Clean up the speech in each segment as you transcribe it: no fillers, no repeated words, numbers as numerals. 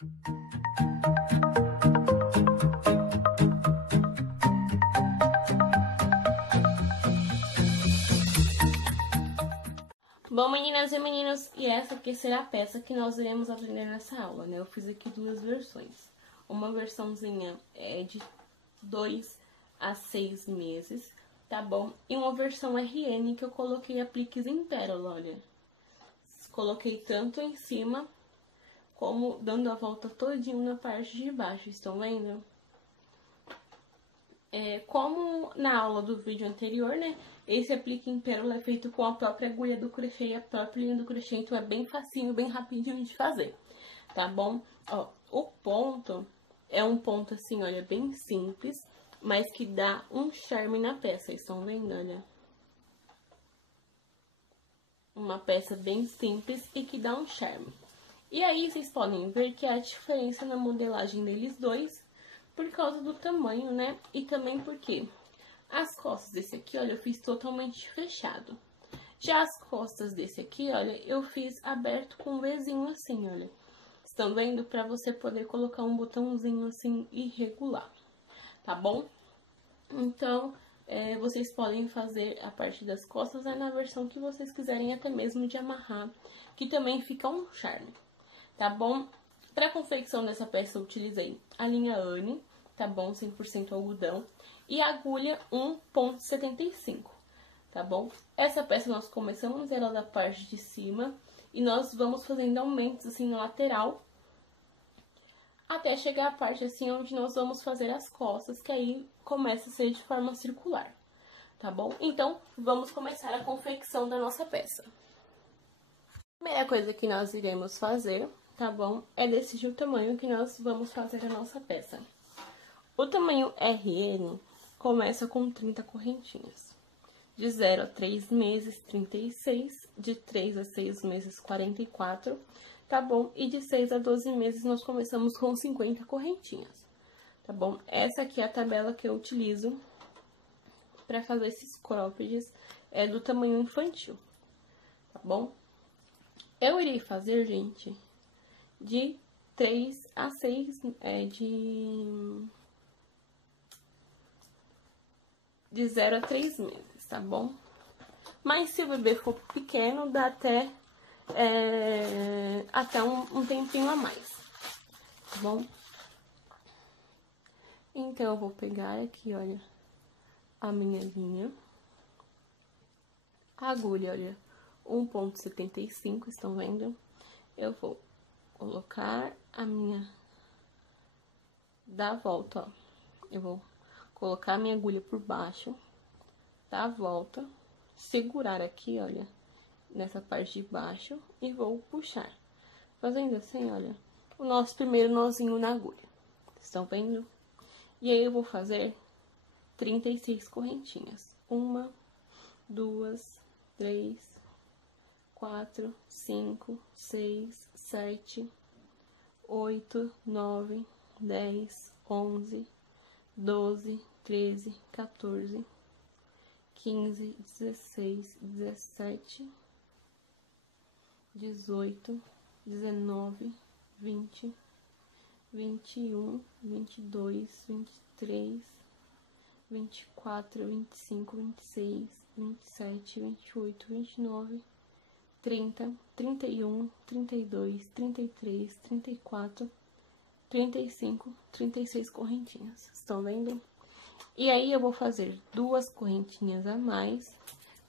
Bom, meninas e meninos, e essa aqui será a peça que nós iremos aprender nessa aula, né? Eu fiz aqui duas versões. Uma versãozinha é de 2 a 6 meses, tá bom? E uma versão RN que eu coloquei apliques em pérola, olha. Coloquei tanto em cima, como dando a volta todinho na parte de baixo, estão vendo? Como na aula do vídeo anterior, né, esse aplique em pérola é feito com a própria agulha do crochê e a própria linha do crochê, então é bem facinho, bem rapidinho de fazer, tá bom? Ó, o ponto é um ponto assim, olha, bem simples, mas que dá um charme na peça, estão vendo, olha? Uma peça bem simples e que dá um charme. E aí, vocês podem ver que há diferença na modelagem deles dois, por causa do tamanho, né? E também porque as costas desse aqui, olha, eu fiz totalmente fechado. Já as costas desse aqui, olha, eu fiz aberto com um Vzinho assim, olha. Estão vendo? Pra você poder colocar um botãozinho assim irregular, tá bom? Então, vocês podem fazer a parte das costas na versão que vocês quiserem, até mesmo de amarrar, que também fica um charme, tá bom? Para confecção dessa peça eu utilizei a linha Anne, tá bom? 100% algodão. E a agulha 1,75, tá bom? Essa peça nós começamos ela da parte de cima e nós vamos fazendo aumentos assim na lateral, até chegar a parte assim onde nós vamos fazer as costas, que aí começa a ser de forma circular, tá bom? Então, vamos começar a confecção da nossa peça. A primeira coisa que nós iremos fazer, tá bom? É decidir o tamanho que nós vamos fazer a nossa peça. O tamanho RN começa com 30 correntinhas. De 0 a 3 meses, 36. De 3 a 6 meses, 44. Tá bom? E de 6 a 12 meses nós começamos com 50 correntinhas. Tá bom? Essa aqui é a tabela que eu utilizo para fazer esses croppeds, do tamanho infantil. Tá bom? Eu irei fazer, gente, de 3 a 6, de 0 a 3 meses, tá bom? Mas se o bebê for pequeno, dá até um tempinho a mais, tá bom? Então, eu vou pegar aqui, olha, a minha linha, a agulha, olha, 1,75, estão vendo? Eu vou colocar a minha, dar a volta, ó, eu vou colocar a minha agulha por baixo, dar a volta, segurar aqui, olha, nessa parte de baixo e vou puxar. Fazendo assim, olha, o nosso primeiro nozinho na agulha. Estão vendo? E aí eu vou fazer 36 correntinhas. 1, 2, 3, 4, 5, 6, 7, 8, 9, 10, 11, 12, 13, 14, 15, 16, 17, 18, 19, 20, 21, 22, 23, 24, 25, 26, 27, 28, 29, 30, 31, 32, 33, 34, 35, 36 correntinhas. Estão vendo? E aí, eu vou fazer 2 correntinhas a mais,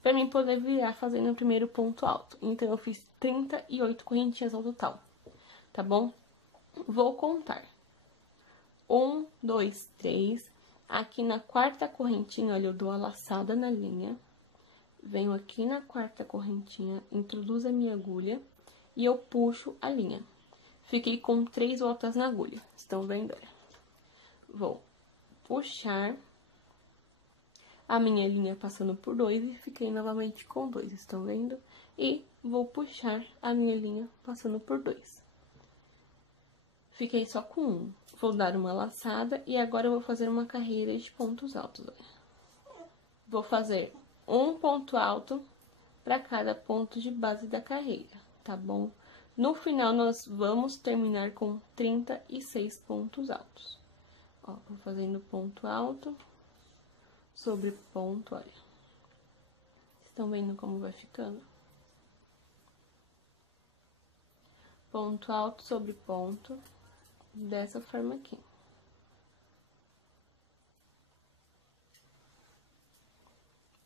pra mim poder virar fazendo o primeiro ponto alto. Então, eu fiz 38 correntinhas ao total, tá bom? Vou contar. 1, 2, 3. Aqui na quarta correntinha, olha, eu dou a laçada na linha. Venho aqui na quarta correntinha, introduzo a minha agulha e eu puxo a linha. Fiquei com 3 voltas na agulha, estão vendo? Vou puxar a minha linha passando por 2 e fiquei novamente com 2, estão vendo? E vou puxar a minha linha passando por 2. Fiquei só com 1. Vou dar uma laçada e agora eu vou fazer uma carreira de pontos altos, olha. Vou fazer um ponto alto para cada ponto de base da carreira, tá bom? No final, nós vamos terminar com 36 pontos altos. Ó, vou fazendo ponto alto sobre ponto, olha. Estão vendo como vai ficando? Ponto alto sobre ponto, dessa forma aqui.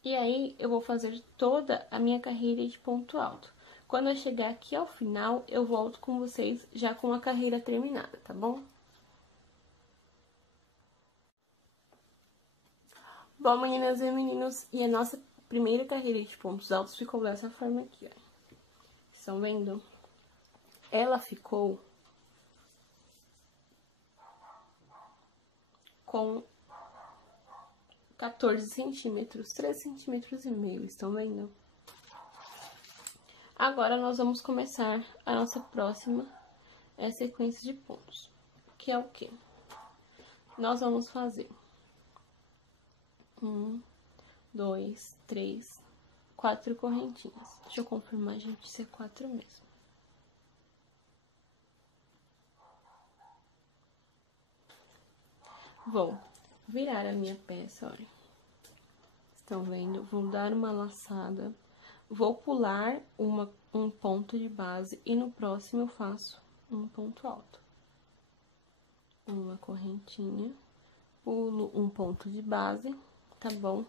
E aí, eu vou fazer toda a minha carreira de ponto alto. Quando eu chegar aqui ao final, eu volto com vocês já com a carreira terminada, tá bom? Bom, meninas e meninos, e a nossa primeira carreira de pontos altos ficou dessa forma aqui, ó. Estão vendo? Ela ficou com 14 centímetros, 3,5 centímetros, estão vendo? Agora, nós vamos começar a nossa próxima sequência de pontos, que é o quê? Nós vamos fazer 1, 2, 3, 4 correntinhas. Deixa eu confirmar, gente, se é 4 mesmo. Vou virar a minha peça, olha. Estão vendo? Vou dar uma laçada, vou pular um ponto de base e no próximo eu faço um ponto alto. Uma correntinha, pulo um ponto de base, tá bom?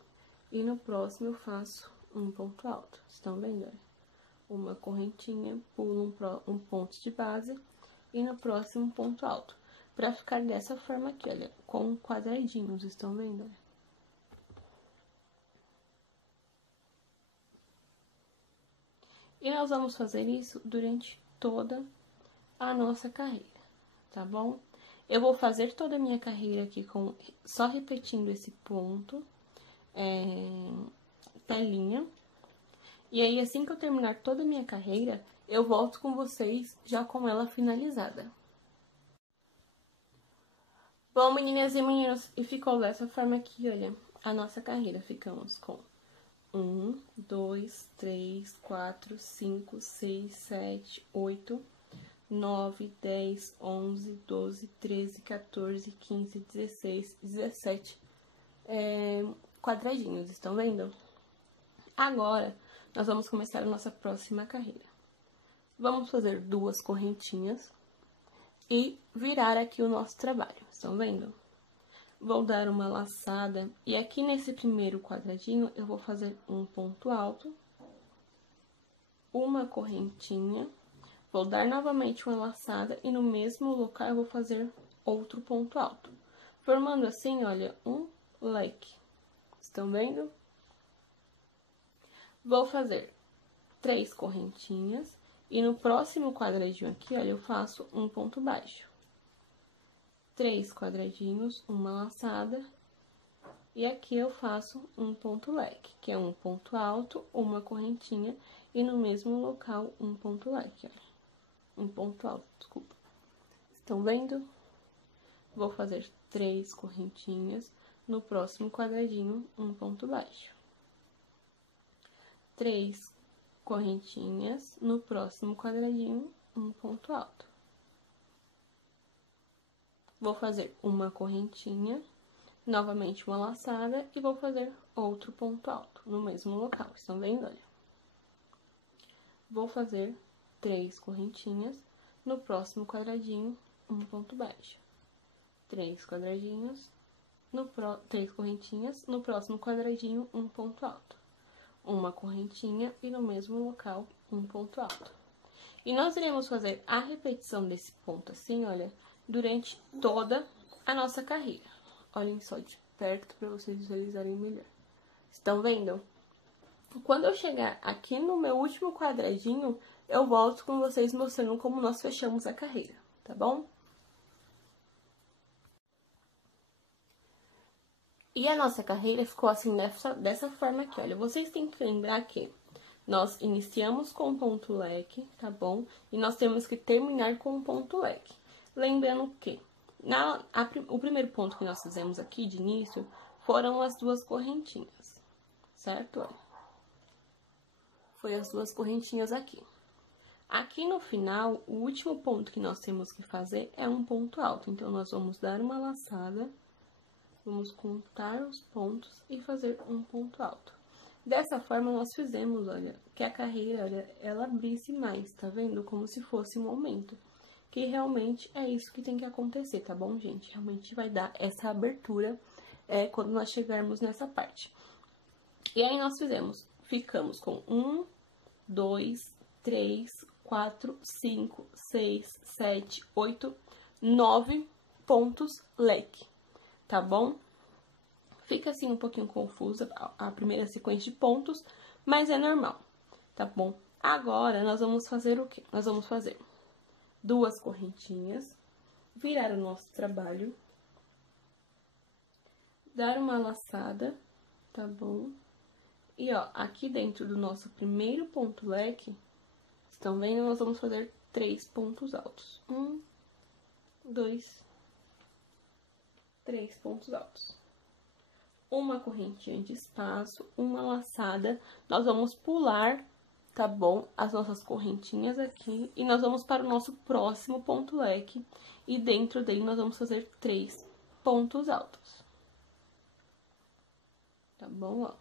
E no próximo eu faço um ponto alto. Estão vendo? Olha? Uma correntinha, pulo um ponto de base e no próximo um ponto alto. Pra ficar dessa forma aqui, olha, com quadradinhos, estão vendo? Olha. E nós vamos fazer isso durante toda a nossa carreira, tá bom? Eu vou fazer toda a minha carreira aqui só repetindo esse ponto, telinha. E aí, assim que eu terminar toda a minha carreira, eu volto com vocês já com ela finalizada. Bom, meninas e meninos, e ficou dessa forma aqui, olha, a nossa carreira. Ficamos com 1, 2, 3, 4, 5, 6, 7, 8, 9, 10, 11, 12, 13, 14, 15, 16, 17 quadradinhos, estão vendo? Agora, nós vamos começar a nossa próxima carreira. Vamos fazer 2 correntinhas e virar aqui o nosso trabalho, estão vendo? Vou dar uma laçada e aqui nesse primeiro quadradinho eu vou fazer um ponto alto, uma correntinha, vou dar novamente uma laçada e no mesmo local eu vou fazer outro ponto alto, formando assim, olha, um leque. Estão vendo? Vou fazer 3 correntinhas e no próximo quadradinho aqui, olha, eu faço um ponto baixo. 3 quadradinhos, uma laçada, e aqui eu faço um ponto leque, que é um ponto alto, uma correntinha, e no mesmo local um ponto leque, olha. Um ponto alto, desculpa. Estão vendo? Vou fazer 3 correntinhas, no próximo quadradinho, um ponto baixo. 3 correntinhas, no próximo quadradinho, um ponto alto. Vou fazer uma correntinha, novamente uma laçada e vou fazer outro ponto alto no mesmo local. Estão vendo? Olha. Vou fazer 3 correntinhas, no próximo quadradinho, um ponto baixo. 3 quadradinhos, 3 correntinhas, no próximo quadradinho, um ponto alto. Uma correntinha e no mesmo local, um ponto alto. E nós iremos fazer a repetição desse ponto assim, olha, durante toda a nossa carreira. Olhem só de perto para vocês visualizarem melhor. Estão vendo? Quando eu chegar aqui no meu último quadradinho, eu volto com vocês mostrando como nós fechamos a carreira, tá bom? E a nossa carreira ficou assim, dessa forma aqui, olha. Vocês têm que lembrar que nós iniciamos com um ponto leque, tá bom? E nós temos que terminar com um ponto leque. Lembrando que o primeiro ponto que nós fizemos aqui de início foram as 2 correntinhas, certo? Olha. Foi as 2 correntinhas aqui. Aqui no final, o último ponto que nós temos que fazer é um ponto alto. Então, nós vamos dar uma laçada, vamos contar os pontos e fazer um ponto alto. Dessa forma, nós fizemos, olha, que a carreira, olha, ela abrisse mais, tá vendo? Como se fosse um aumento. Que realmente é isso que tem que acontecer, tá bom, gente? Realmente vai dar essa abertura quando nós chegarmos nessa parte. E aí, nós ficamos com 1, 2, 3, 4, 5, 6, 7, 8, 9 pontos leque, tá bom? Fica assim um pouquinho confusa a primeira sequência de pontos, mas é normal, tá bom? Agora, nós vamos fazer o quê? Nós vamos fazer 2 correntinhas, virar o nosso trabalho, dar uma laçada, tá bom? E, ó, aqui dentro do nosso primeiro ponto leque, estão vendo? Nós vamos fazer 3 pontos altos. 1, 2, 3 pontos altos. Uma correntinha de espaço, uma laçada. Nós vamos pular, tá bom? As nossas correntinhas aqui. E nós vamos para o nosso próximo ponto leque. E dentro dele nós vamos fazer 3 pontos altos. Tá bom, ó?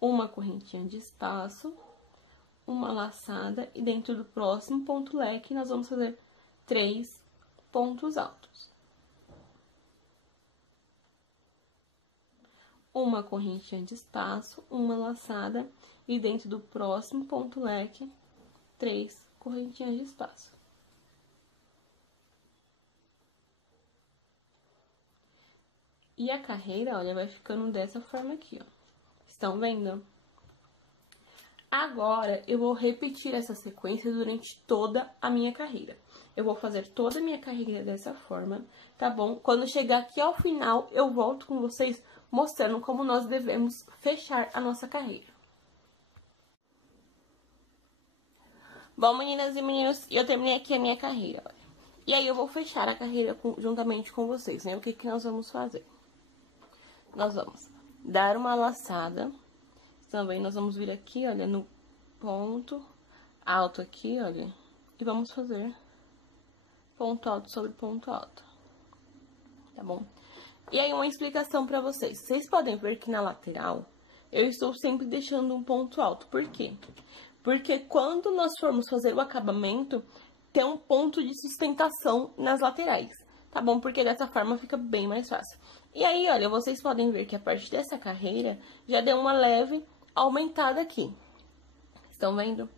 Uma correntinha de espaço, uma laçada, e dentro do próximo ponto leque, nós vamos fazer 3 pontos altos. Uma correntinha de espaço, uma laçada, e dentro do próximo ponto leque, 3 correntinhas de espaço. E a carreira, olha, vai ficando dessa forma aqui, ó. Estão vendo? Agora, eu vou repetir essa sequência durante toda a minha carreira. Eu vou fazer toda a minha carreira dessa forma, tá bom? Quando chegar aqui ao final, eu volto com vocês mostrando como nós devemos fechar a nossa carreira. Bom, meninas e meninos, eu terminei aqui a minha carreira, olha. E aí, eu vou fechar a carreira juntamente com vocês, né? O que nós vamos fazer? Nós vamos dar uma laçada. Também nós vamos vir aqui, olha, no ponto alto aqui, olha. E vamos fazer ponto alto sobre ponto alto. Tá bom? E aí, uma explicação pra vocês. Vocês podem ver que na lateral, eu estou sempre deixando um ponto alto. Por quê? Porque quando nós formos fazer o acabamento, tem um ponto de sustentação nas laterais. Tá bom? Porque dessa forma fica bem mais fácil. E aí, olha, vocês podem ver que a partir dessa carreira já deu uma leve aumentada aqui. Estão vendo?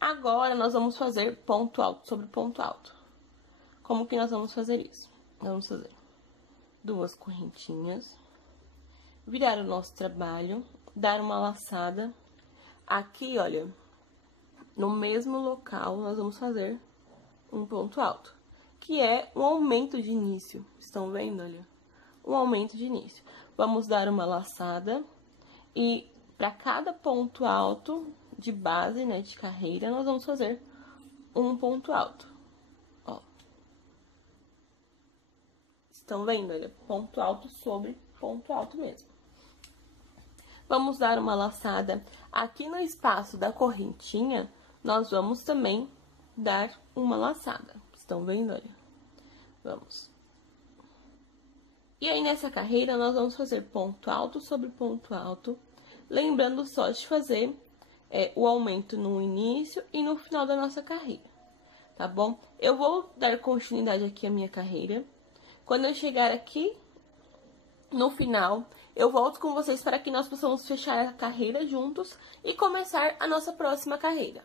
Agora, nós vamos fazer ponto alto sobre ponto alto. Como que nós vamos fazer isso? Nós vamos fazer 2 correntinhas, virar o nosso trabalho, dar uma laçada. Aqui, olha, no mesmo local, nós vamos fazer um ponto alto, que é um aumento de início. Estão vendo, olha? Um aumento de início. Vamos dar uma laçada e para cada ponto alto de base, né, de carreira, nós vamos fazer um ponto alto. Ó. Estão vendo, olha? Ponto alto sobre ponto alto mesmo. Vamos dar uma laçada. Aqui no espaço da correntinha, nós vamos também dar uma laçada. Estão vendo, olha? Vamos. E aí, nessa carreira, nós vamos fazer ponto alto sobre ponto alto. Lembrando só de fazer o aumento no início e no final da nossa carreira, tá bom? Eu vou dar continuidade aqui à minha carreira. Quando eu chegar aqui no final, eu volto com vocês para que nós possamos fechar a carreira juntos e começar a nossa próxima carreira.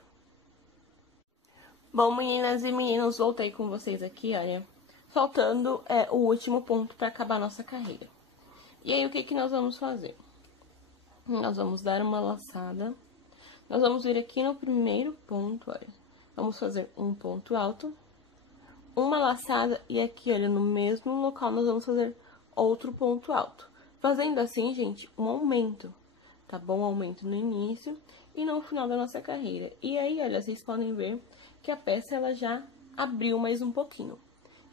Bom, meninas e meninos, voltei com vocês aqui, olha, faltando o último ponto para acabar a nossa carreira. E aí, o que nós vamos fazer? Nós vamos dar uma laçada, nós vamos vir aqui no primeiro ponto, olha, vamos fazer um ponto alto, uma laçada, e aqui, olha, no mesmo local, nós vamos fazer outro ponto alto. Fazendo assim, gente, um aumento, tá bom? Um aumento no início e no final da nossa carreira. E aí, olha, vocês podem ver que a peça, ela já abriu mais um pouquinho.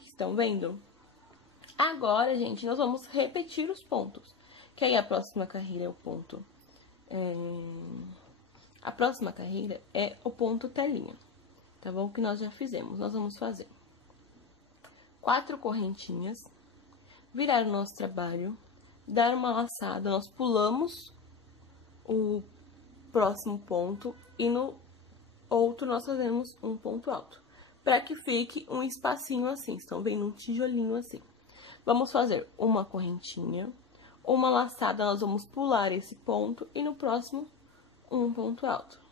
Estão vendo? Agora, gente, nós vamos repetir os pontos. Que aí a próxima carreira é o ponto... A próxima carreira é o ponto telinha, tá bom? Que nós já fizemos. Nós vamos fazer 4 correntinhas, virar o nosso trabalho, dar uma laçada, nós pulamos o próximo ponto e no outro nós fazemos um ponto alto, para que fique um espacinho assim, estão vendo? Um tijolinho assim. Vamos fazer uma correntinha, uma laçada, nós vamos pular esse ponto e no próximo um ponto alto.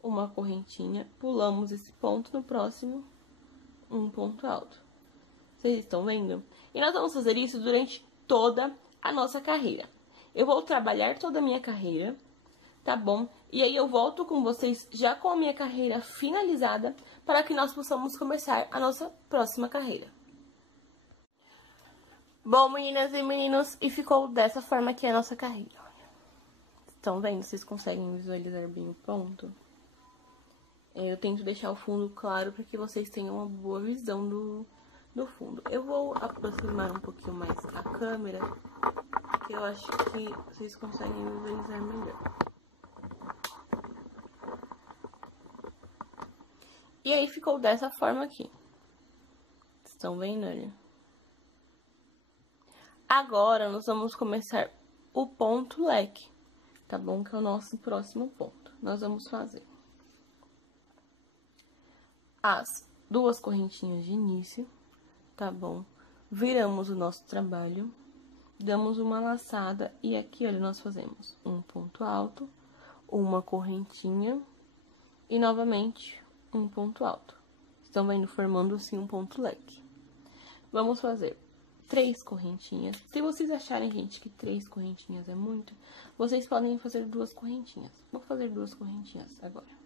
Uma correntinha, pulamos esse ponto, no próximo um ponto alto. Vocês estão vendo? E nós vamos fazer isso durante toda a nossa carreira. Eu vou trabalhar toda a minha carreira, tá bom? E aí eu volto com vocês já com a minha carreira finalizada, para que nós possamos começar a nossa próxima carreira. Bom, meninas e meninos, e ficou dessa forma aqui a nossa carreira. Estão vendo? Vocês conseguem visualizar bem o ponto? Eu tento deixar o fundo claro para que vocês tenham uma boa visão do fundo. Eu vou aproximar um pouquinho mais a câmera, que eu acho que vocês conseguem visualizar melhor. E aí ficou dessa forma aqui. Estão vendo, olha? Agora, nós vamos começar o ponto leque, tá bom? Que é o nosso próximo ponto. Nós vamos fazer as 2 correntinhas de início, tá bom? Viramos o nosso trabalho, damos uma laçada e aqui, olha, nós fazemos um ponto alto, uma correntinha e novamente um ponto alto. Estão vendo? Formando assim um ponto leque. Vamos fazer 3 correntinhas. Se vocês acharem, gente, que 3 correntinhas é muito, vocês podem fazer 2 correntinhas. Vou fazer 2 correntinhas agora.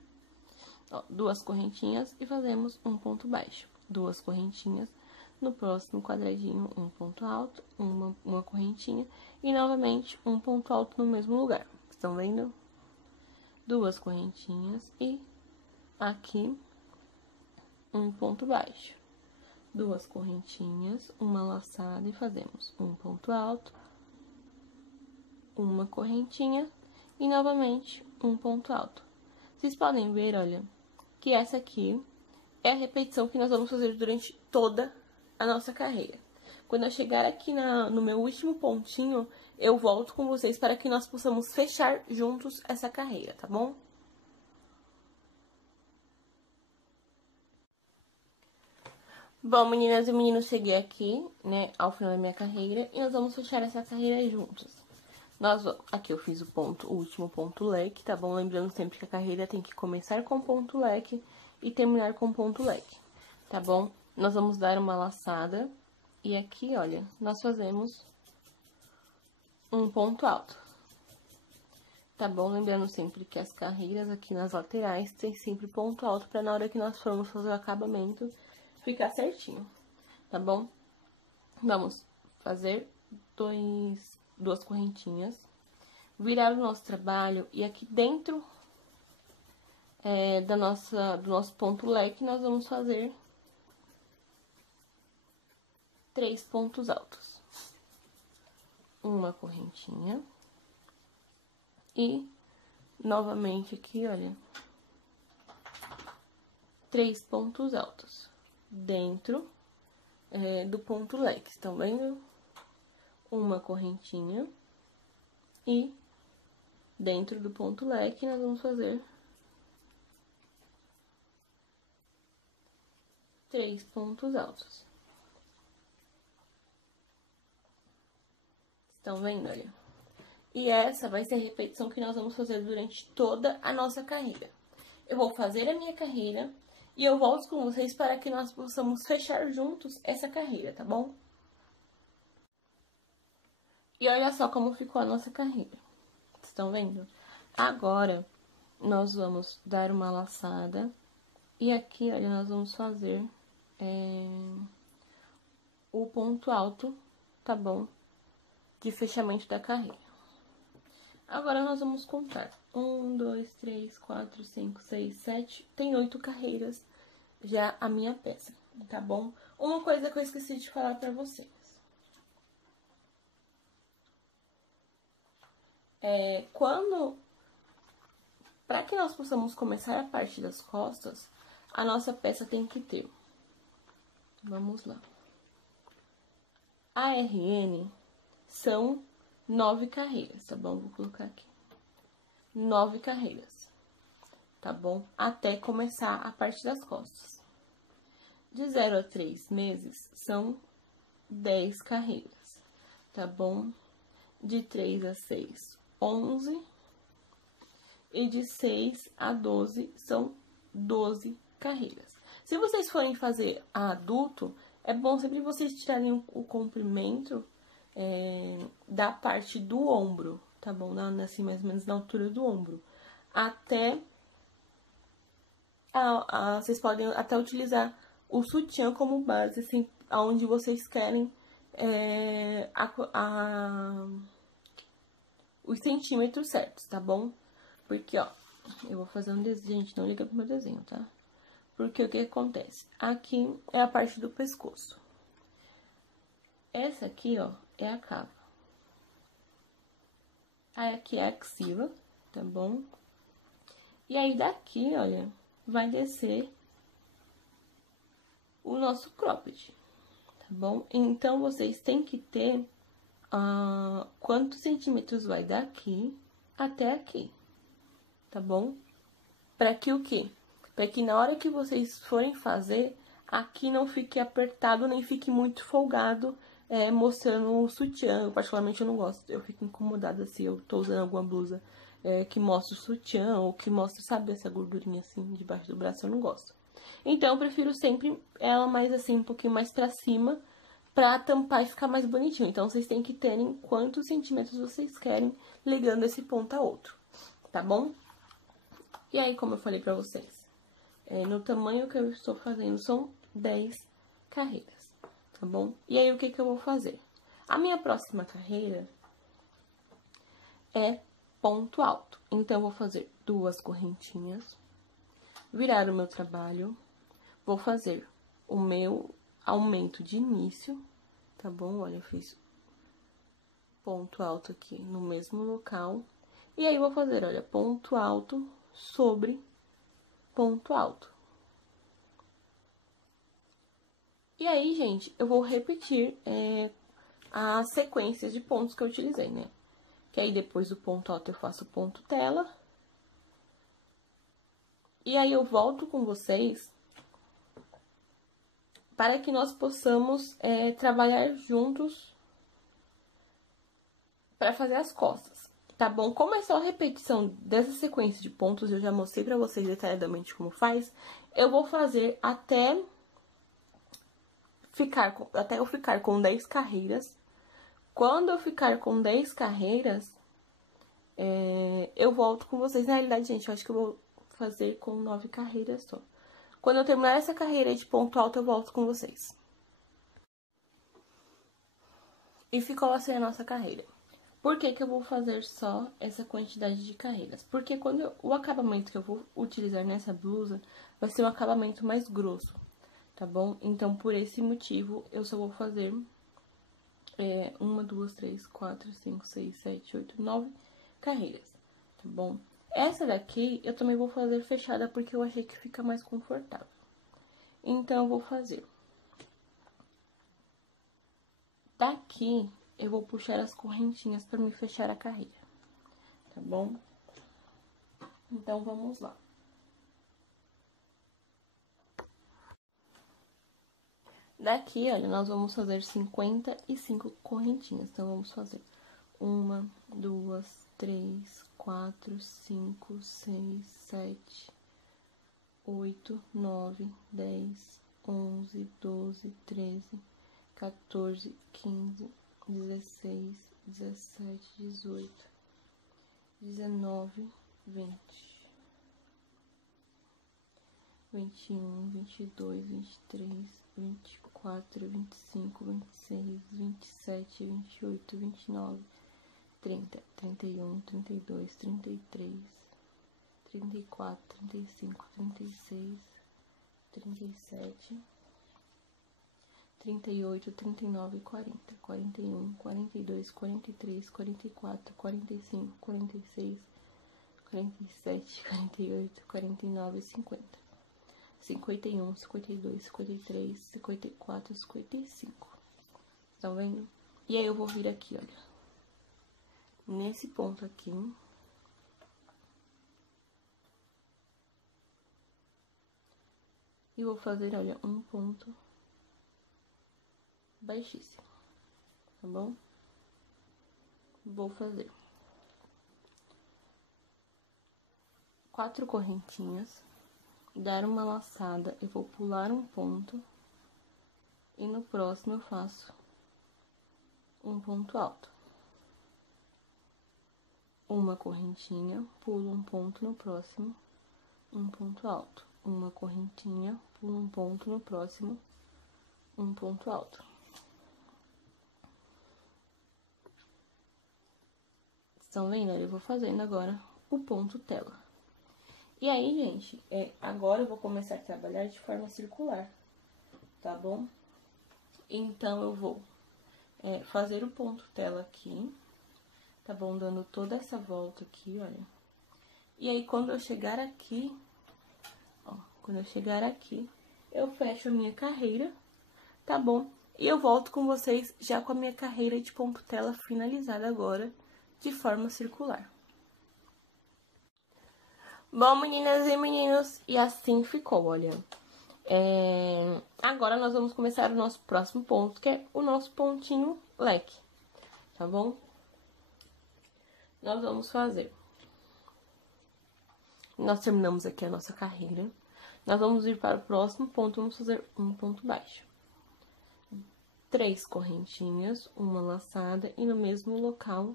Ó, 2 correntinhas e fazemos um ponto baixo. 2 correntinhas. No próximo quadradinho, um ponto alto, uma correntinha e novamente um ponto alto no mesmo lugar. Estão vendo? 2 correntinhas e aqui um ponto baixo. 2 correntinhas, uma laçada e fazemos um ponto alto, uma correntinha e novamente um ponto alto. Vocês podem ver, olha, que essa aqui é a repetição que nós vamos fazer durante toda a nossa carreira. Quando eu chegar aqui no meu último pontinho, eu volto com vocês para que nós possamos fechar juntos essa carreira, tá bom? Bom, meninas e meninos, cheguei aqui, né, ao final da minha carreira e nós vamos fechar essa carreira juntos. Aqui eu fiz o último ponto leque, tá bom? Lembrando sempre que a carreira tem que começar com ponto leque e terminar com ponto leque, tá bom? Nós vamos dar uma laçada e aqui, olha, nós fazemos um ponto alto, tá bom? Lembrando sempre que as carreiras aqui nas laterais tem sempre ponto alto para na hora que nós formos fazer o acabamento ficar certinho, tá bom? Vamos fazer 2 correntinhas, virar o nosso trabalho e aqui dentro do nosso ponto leque nós vamos fazer 3 pontos altos. Uma correntinha e novamente aqui, olha, 3 pontos altos dentro do ponto leque, estão vendo? Uma correntinha e dentro do ponto leque nós vamos fazer 3 pontos altos. Estão vendo, olha? E essa vai ser a repetição que nós vamos fazer durante toda a nossa carreira. Eu vou fazer a minha carreira e eu volto com vocês para que nós possamos fechar juntos essa carreira, tá bom? E olha só como ficou a nossa carreira. Estão vendo? Agora, nós vamos dar uma laçada. E aqui, olha, nós vamos fazer o ponto alto, tá bom? De fechamento da carreira. Agora, nós vamos contar. 1, 2, 3, 4, 5, 6, 7. Tem 8 carreiras já a minha peça, tá bom? Uma coisa que eu esqueci de falar pra vocês. Quando Para que nós possamos começar a parte das costas, a nossa peça tem que ter, vamos lá, a RN são 9 carreiras, tá bom? Vou colocar aqui, 9 carreiras, tá bom? Até começar a parte das costas. De 0 a 3 meses, são 10 carreiras, tá bom? De 3 a 6, 11. E de 6 a 12, são 12 carreiras. Se vocês forem fazer a adulto, é bom sempre vocês tirarem o comprimento da parte do ombro, tá bom? Assim, mais ou menos na altura do ombro. Até... vocês podem até utilizar o sutiã como base, assim, aonde vocês querem os centímetros certos, tá bom? Porque, ó, eu vou fazer um desenho, gente, não liga pro meu desenho, tá? Porque o que acontece? Aqui é a parte do pescoço. Essa aqui, ó, é a cava. Aí aqui é a axila, tá bom? E aí daqui, olha, vai descer o nosso cropped, tá bom? Então, vocês têm que ter quantos centímetros vai daqui até aqui, tá bom? Pra que o quê? Pra que na hora que vocês forem fazer, aqui não fique apertado, nem fique muito folgado, mostrando o sutiã. Eu, particularmente, eu não gosto. Eu fico incomodada se eu tô usando alguma blusa que mostra o sutiã, ou que mostra, sabe, essa gordurinha assim, debaixo do braço, eu não gosto. Então, eu prefiro sempre ela mais assim, um pouquinho mais pra cima, pra tampar e ficar mais bonitinho. Então, vocês têm que terem quantos centímetros vocês querem, ligando esse ponto a outro, tá bom? E aí, como eu falei pra vocês, no tamanho que eu estou fazendo, são 10 carreiras, tá bom? E aí, o que eu vou fazer? A minha próxima carreira é ponto alto. Então, eu vou fazer 2 correntinhas, virar o meu trabalho, vou fazer o meu aumento de início, tá bom? Olha, eu fiz ponto alto aqui no mesmo local. E aí, vou fazer, olha, ponto alto sobre ponto alto. E aí, gente, eu vou repetir as sequências de pontos que eu utilizei, né? Que aí, depois do ponto alto, eu faço ponto tela. E aí, eu volto com vocês para que nós possamos trabalhar juntos para fazer as costas, tá bom? Como é só a repetição dessa sequência de pontos, eu já mostrei pra vocês detalhadamente como faz, eu vou fazer até eu ficar com 10 carreiras. Quando eu ficar com 10 carreiras, eu volto com vocês. Na realidade, gente, eu acho que eu vou fazer com 9 carreiras só. Quando eu terminar essa carreira de ponto alto, eu volto com vocês. E ficou assim a nossa carreira. Por que eu vou fazer só essa quantidade de carreiras? Porque o acabamento que eu vou utilizar nessa blusa vai ser um acabamento mais grosso, tá bom? Então, por esse motivo, eu só vou fazer 1, 2, 3, 4, 5, 6, 7, 8, 9 carreiras, tá bom? Essa daqui eu também vou fazer fechada porque eu achei que fica mais confortável. Então, eu vou fazer. Daqui, eu vou puxar as correntinhas pra me fechar a carreira, tá bom? Então, vamos lá. Daqui, olha, nós vamos fazer 55 correntinhas. Então, vamos fazer 1, 2, 3, 4, 5, 6, 7, 8, 9, 10, 11, 12, 13, 14, 15, 16, 17, 18, 19, 20. 21, 22, 23, 24, 25, 26, 27, 28, 29, 30, 31, 32, 33, 34, 35, 36, 37, 38, 39, 40, 41, 42, 43, 44, 45, 46, 47, 48, 49, 50. 51, 52, 53, 54, 55. Estão vendo? E aí eu vou vir aqui, olha. Nesse ponto aqui. E vou fazer, olha, um ponto baixíssimo. Tá bom? Vou fazer 4 correntinhas, dar uma laçada, eu vou pular um ponto e no próximo eu faço um ponto alto. Uma correntinha, pulo um ponto no próximo, um ponto alto. Uma correntinha, pulo um ponto no próximo, um ponto alto. Estão vendo? Eu vou fazendo agora o ponto tela. E aí, gente, agora eu vou começar a trabalhar de forma circular, tá bom? Então, eu vou fazer o ponto tela aqui, tá bom? Dando toda essa volta aqui, olha. E aí, quando eu chegar aqui, ó, quando eu chegar aqui, eu fecho a minha carreira, tá bom? E eu volto com vocês já com a minha carreira de ponto tela finalizada agora, de forma circular. Bom, meninas e meninos, e assim ficou, olha. Agora nós vamos começar o nosso próximo ponto, que é o nosso pontinho leque, tá bom? Nós vamos fazer. Nós terminamos aqui a nossa carreira. Nós vamos ir para o próximo ponto, vamos fazer um ponto baixo. 3 correntinhas, uma laçada e no mesmo local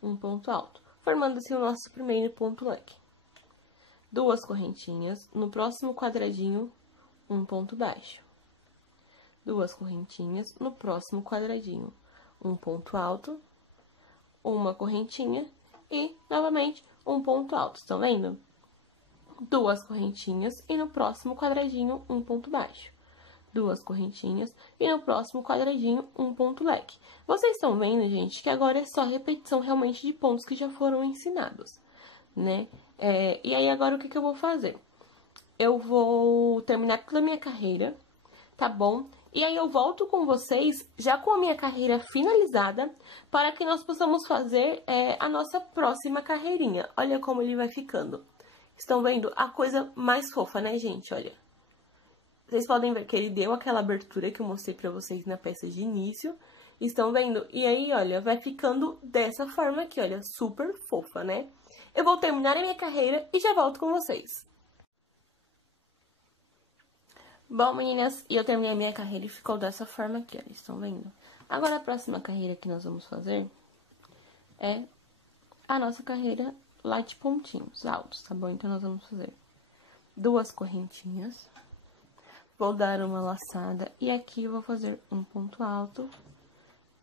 um ponto alto, formando assim o nosso primeiro ponto leque. 2 correntinhas, no próximo quadradinho, um ponto baixo. 2 correntinhas, no próximo quadradinho, um ponto alto, uma correntinha e, novamente, um ponto alto. Estão vendo? 2 correntinhas e no próximo quadradinho, um ponto baixo. 2 correntinhas e no próximo quadradinho, um ponto leque. Vocês estão vendo, gente, que agora é só repetição realmente de pontos que já foram ensinados, né? E aí, agora, o que eu vou fazer? Eu vou terminar toda a minha carreira, tá bom? E aí, eu volto com vocês, já com a minha carreira finalizada, para que nós possamos fazer a nossa próxima carreirinha. Olha como ele vai ficando. Estão vendo? A coisa mais fofa, né, gente? Olha. Vocês podem ver que ele deu aquela abertura que eu mostrei pra vocês na peça de início. Estão vendo? E aí, olha, vai ficando dessa forma aqui, olha, super fofa, né? Eu vou terminar a minha carreira e já volto com vocês. Bom, meninas, e eu terminei a minha carreira e ficou dessa forma aqui, olha, estão vendo? Agora, a próxima carreira que nós vamos fazer é a nossa carreira lá de pontinhos altos, tá bom? Então, nós vamos fazer 2 correntinhas. Vou dar uma laçada e aqui eu vou fazer um ponto alto,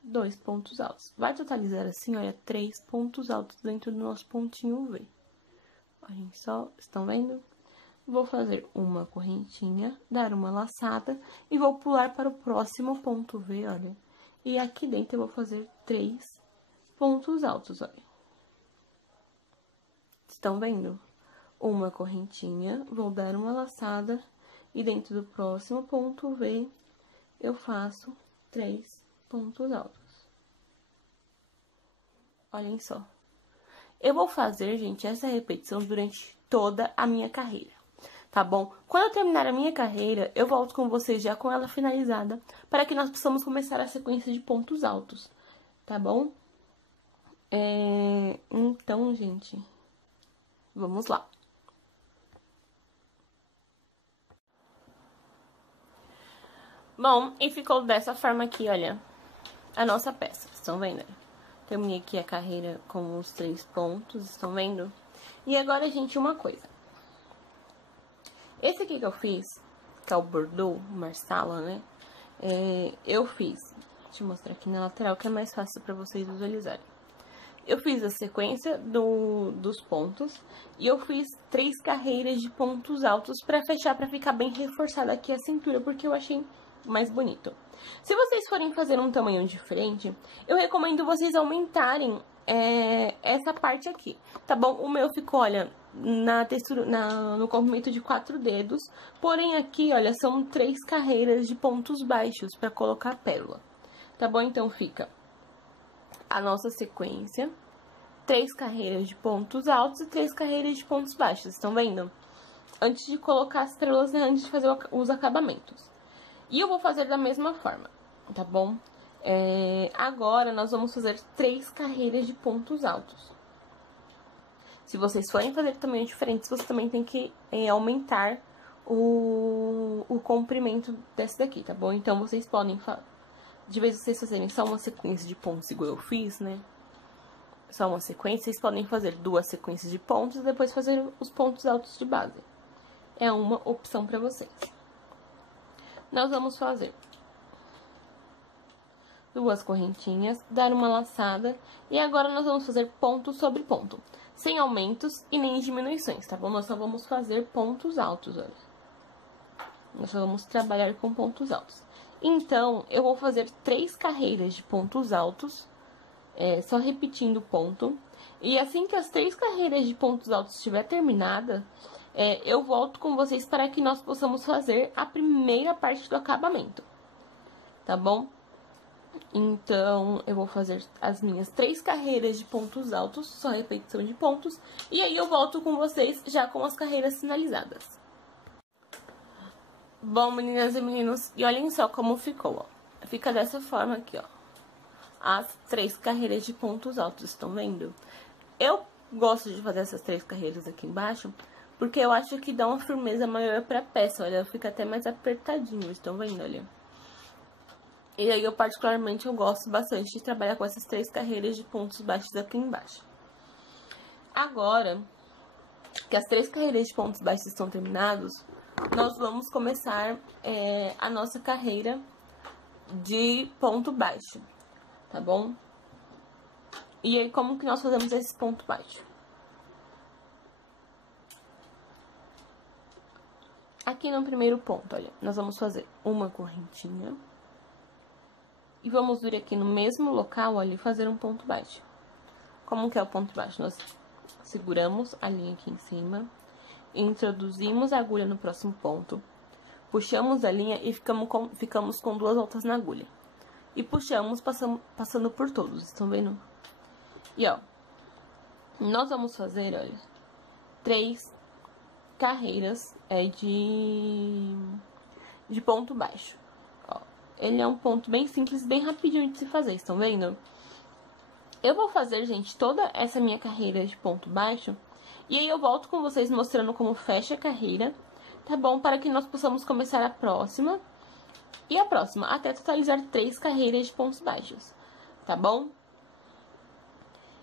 2 pontos altos. Vai totalizar assim, olha, 3 pontos altos dentro do nosso pontinho V. Olhem só, estão vendo? Vou fazer uma correntinha, dar uma laçada e vou pular para o próximo ponto V, olha. E aqui dentro eu vou fazer 3 pontos altos, olha. Estão vendo? Uma correntinha, vou dar uma laçada e dentro do próximo ponto V, eu faço 3 pontos altos. Olhem só. Eu vou fazer, gente, essa repetição durante toda a minha carreira, tá bom? Quando eu terminar a minha carreira, eu volto com vocês já com ela finalizada, para que nós possamos começar a sequência de pontos altos, tá bom? Então, gente, vamos lá. Bom, e ficou dessa forma aqui, olha, a nossa peça, estão vendo? Terminei aqui a carreira com os 3 pontos, estão vendo? E agora, gente, uma coisa. Esse aqui que eu fiz, que é o Bordeaux, Marsala, né? Eu fiz, deixa eu mostrar aqui na lateral, que é mais fácil pra vocês visualizarem. Eu fiz a sequência dos pontos e eu fiz 3 carreiras de pontos altos pra fechar, pra ficar bem reforçada aqui a cintura, porque eu achei mais bonito. Se vocês forem fazer um tamanho diferente, eu recomendo vocês aumentarem essa parte aqui, tá bom? O meu ficou, olha, na textura, no comprimento de 4 dedos, porém aqui, olha, são 3 carreiras de pontos baixos pra colocar a pérola, tá bom? Então, fica a nossa sequência, 3 carreiras de pontos altos e 3 carreiras de pontos baixos, estão vendo? Antes de colocar as pérolas, né, antes de fazer os acabamentos. E eu vou fazer da mesma forma, tá bom? Agora, nós vamos fazer 3 carreiras de pontos altos. Se vocês forem fazer tamanhos diferentes, você também tem que aumentar o comprimento desse daqui, tá bom? Então, vocês podem, de vez em vocês fazerem só uma sequência de pontos igual eu fiz, né? Só uma sequência, vocês podem fazer 2 sequências de pontos e depois fazer os pontos altos de base. É uma opção pra vocês. Nós vamos fazer 2 correntinhas, dar uma laçada, e agora nós vamos fazer ponto sobre ponto, sem aumentos e nem diminuições, tá bom? Nós só vamos fazer pontos altos, olha. Nós só vamos trabalhar com pontos altos. Então, eu vou fazer 3 carreiras de pontos altos, só repetindo o ponto, e assim que as 3 carreiras de pontos altos estiver terminada, eu volto com vocês para que nós possamos fazer a primeira parte do acabamento, tá bom? Então, eu vou fazer as minhas 3 carreiras de pontos altos, só repetição de pontos, e aí eu volto com vocês já com as carreiras finalizadas. Bom, meninas e meninos, e olhem só como ficou, ó. Fica dessa forma aqui, ó. As 3 carreiras de pontos altos, estão vendo? Eu gosto de fazer essas 3 carreiras aqui embaixo, porque eu acho que dá uma firmeza maior pra peça, olha, fica até mais apertadinho, estão vendo, olha? E aí, eu particularmente, eu gosto bastante de trabalhar com essas 3 carreiras de pontos baixos aqui embaixo. Agora, que as 3 carreiras de pontos baixos estão terminadas, nós vamos começar a nossa carreira de ponto baixo, tá bom? E aí, como que nós fazemos esse ponto baixo? Aqui no primeiro ponto, olha, nós vamos fazer uma correntinha. E vamos vir aqui no mesmo local, olha, e fazer um ponto baixo. Como que é o ponto baixo? Nós seguramos a linha aqui em cima, introduzimos a agulha no próximo ponto, puxamos a linha e ficamos com 2 voltas na agulha. E puxamos, passando por todos, estão vendo? E, ó, nós vamos fazer, olha, 3 carreiras de ponto baixo. Ele é um ponto bem simples, bem rapidinho de se fazer, estão vendo? Eu vou fazer, gente, toda essa minha carreira de ponto baixo, e aí eu volto com vocês mostrando como fecha a carreira, tá bom? Para que nós possamos começar a próxima e a próxima, até totalizar 3 carreiras de pontos baixos, tá bom?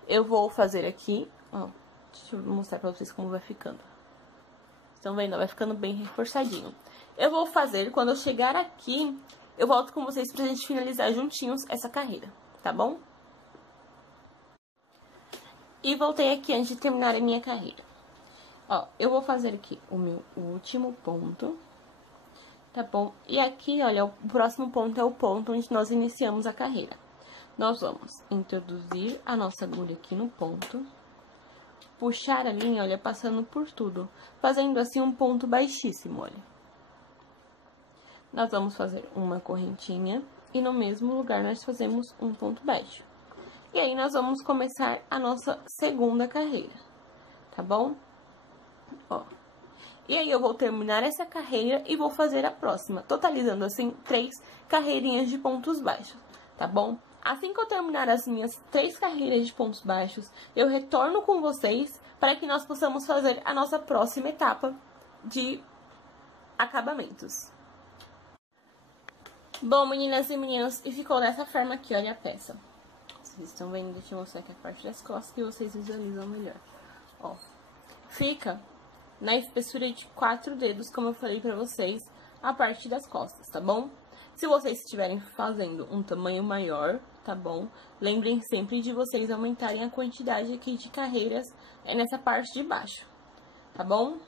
Eu vou fazer aqui, ó, deixa eu mostrar pra vocês como vai ficando. Estão vendo? Vai ficando bem reforçadinho. Eu vou fazer, quando eu chegar aqui, eu volto com vocês pra gente finalizar juntinhos essa carreira, tá bom? E voltei aqui antes de terminar a minha carreira. Ó, eu vou fazer aqui o meu último ponto, tá bom? E aqui, olha, o próximo ponto é o ponto onde nós iniciamos a carreira. Nós vamos introduzir a nossa agulha aqui no ponto, puxar a linha, olha, passando por tudo, fazendo assim um ponto baixíssimo, olha. Nós vamos fazer uma correntinha e no mesmo lugar nós fazemos um ponto baixo. E aí, nós vamos começar a nossa segunda carreira, tá bom? Ó. E aí, eu vou terminar essa carreira e vou fazer a próxima, totalizando assim 3 carreirinhas de pontos baixos, tá bom? Assim que eu terminar as minhas 3 carreiras de pontos baixos, eu retorno com vocês para que nós possamos fazer a nossa próxima etapa de acabamentos. Bom, meninas e meninos, e ficou dessa forma aqui, olha a peça. Vocês estão vendo? Deixa eu mostrar aqui a parte das costas que vocês visualizam melhor. Ó, fica na espessura de 4 dedos, como eu falei pra vocês, a parte das costas, tá bom? Se vocês estiverem fazendo um tamanho maior, tá bom? Lembrem sempre de vocês aumentarem a quantidade aqui de carreiras nessa parte de baixo, tá bom?